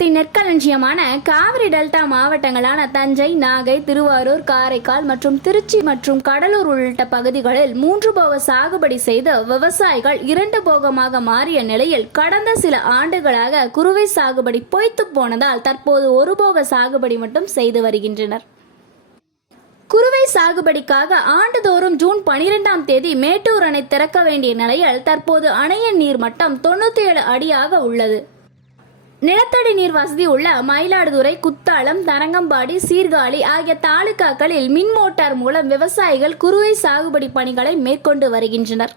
தமிழகத்தின் நெற்களஞ்சியமான காவிரி டெல்டா மாவட்டங்களான தஞ்சை நாகை திருவாரூர் காரைக்கால் மற்றும் திருச்சி மற்றும் கடலூர் உள்ளிட்ட பகுதிகளில் மூன்று போக சாகுபடி செய்து விவசாயிகள் இரண்டு போகமாக மாறிய நிலையில் கடந்த சில ஆண்டுகளாக குறுவை சாகுபடி பொய்த்து போனதால் தற்போது ஒரு போக சாகுபடி மட்டும் செய்து வருகின்றனர். குறுவை சாகுபடிக்காக ஆண்டுதோறும் ஜூன் பனிரெண்டாம் தேதி மேட்டூர் அணை திறக்க வேண்டிய நிலையில் தற்போது அணையின் நீர்மட்டம் தொண்ணூத்தி ஏழு அடியாக உள்ளது. நிலத்தடி நீர் வசதி உள்ள மயிலாடுதுறை குத்தாலம் தரங்கம்பாடி சீர்காழி ஆகிய தாலுகாக்களில் மின் மோட்டார் மூலம் விவசாயிகள் குறுவை சாகுபடி பணிகளை மேற்கொண்டு வருகின்றனர்.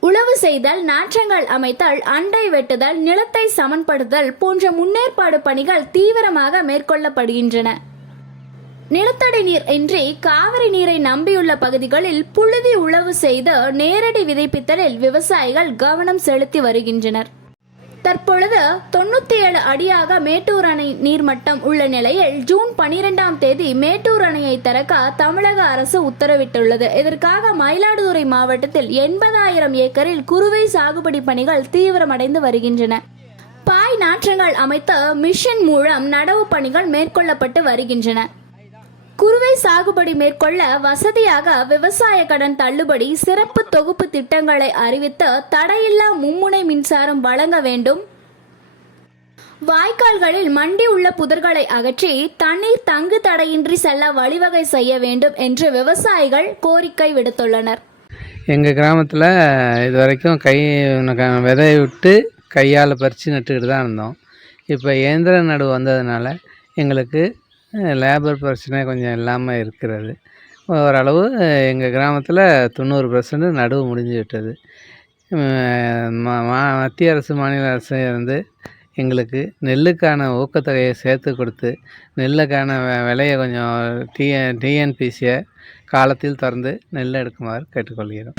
உழவு செய்தல் நாற்றங்கள் அமைத்தல் அண்டை வெட்டுதல் நிலத்தை சமன்படுத்தல் போன்ற முன்னேற்பாடு பணிகள் தீவிரமாக மேற்கொள்ளப்படுகின்றன. நிலத்தடி நீர் இன்றி காவிரி நீரை நம்பியுள்ள பகுதிகளில் புழுதி உழவு செய்து நேரடி விதைப்பித்தலில் விவசாயிகள் கவனம் செலுத்தி வருகின்றனர். தற்பொழுது தொண்ணூத்தி ஏழு அடியாக மேட்டூர் அணை நீர்மட்டம் உள்ள நிலையில் ஜூன் பனிரெண்டாம் தேதி மேட்டூர் அணையை திறக்க தமிழக அரசு உத்தரவிட்டுள்ளது. இதற்காக மயிலாடுதுறை மாவட்டத்தில் எண்பதாயிரம் ஏக்கரில் குறுவை சாகுபடி பணிகள் தீவிரமடைந்து வருகின்றன. பாய் நாற்றங்கள் அமைத்த மிஷின் மூலம் நடவு பணிகள் மேற்கொள்ளப்பட்டு வருகின்றன. குறுவை சாகுபடி மேற்கொள்ள வசதியாக விவசாய கடன் தள்ளுபடி சிறப்பு தொகுப்பு திட்டங்களை அறிவித்து தடையில்லா மும்முனை மின்சாரம் வழங்க வேண்டும். வாய்க்கால்களில் மண்டி உள்ள புதர்களை அகற்றி தண்ணீர் தங்கு தடையின்றி செல்ல வழிவகை செய்ய வேண்டும் என்று விவசாயிகள் கோரிக்கை விடுத்துள்ளனர். எங்கள் கிராமத்தில் இது வரைக்கும் கை விதையை விதைய விட்டு கையால் பறித்து நட்டுக்கிட்டு தான் இருந்தோம். இப்போ இயந்திர நடுவு வந்ததுனால எங்களுக்கு லேபர் பிரச்சனை கொஞ்சம் இல்லாமல் இருக்கிறது. ஓரளவு எங்கள் கிராமத்தில் தொண்ணூறு பர்சன்ட் நடுவு முடிஞ்சு விட்டது. மா- மத்திய அரசு மாநில அரசு வந்து எங்களுக்கு நெல்லுக்கான ஊக்கத்தொகையை சேர்த்து கொடுத்து நெல்லுக்கான விலையை கொஞ்சம் டிஎன் டிஎன்பிசியை காலத்தில் திறந்து நெல் எடுக்குமாறு கேட்டுக்கொள்கிறோம்.